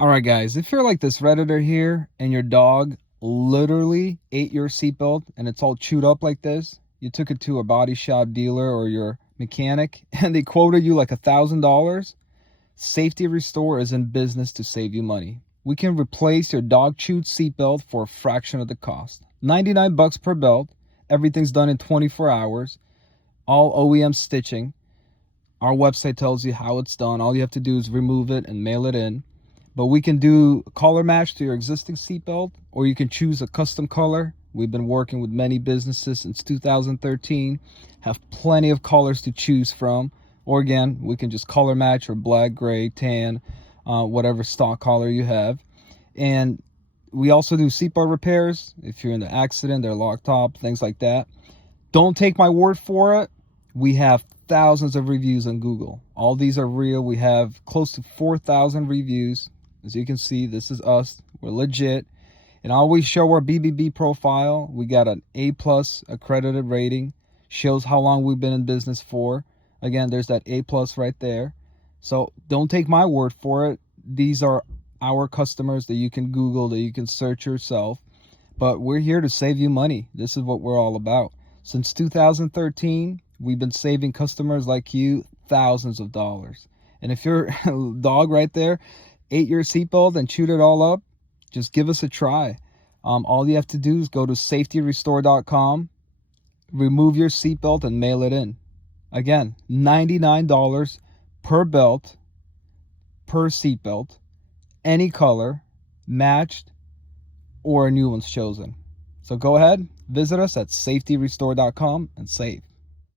All right, guys, if you're like this Redditor here and your dog literally ate your seatbelt and it's all chewed up like this, you took it to a body shop dealer or your mechanic and they quoted you like $1,000, Safety Restore is in business to save you money. We can replace your dog chewed seatbelt for a fraction of the cost. 99 bucks per belt. Everything's done in 24 hours. All OEM stitching. Our website tells you how it's done. All you have to do is remove it and mail it in. But we can do a color match to your existing seatbelt, or you can choose a custom color. We've been working with many businesses since 2013, have plenty of colors to choose from. Or again, we can just color match or black, gray, tan, whatever stock color you have. And we also do seatbelt repairs. If you're in the accident, they're locked up, things like that. Don't take my word for it. We have thousands of reviews on Google. All these are real. We have close to 4,000 reviews. As you can see, this is us. We're legit. And I always show our BBB profile. We got an A+ accredited rating. Shows how long we've been in business for. Again, there's that A+ right there. So don't take my word for it. These are our customers that you can Google, that you can search yourself. But we're here to save you money. This is what we're all about. Since 2013, we've been saving customers like you thousands of dollars. And if your dog right there ate your seatbelt and chewed it all up, just give us a try. All you have to do is go to safetyrestore.com, remove your seatbelt, and mail it in. Again, $99 per belt, per seatbelt, any color, matched, or a new one's chosen. So go ahead, visit us at safetyrestore.com and save.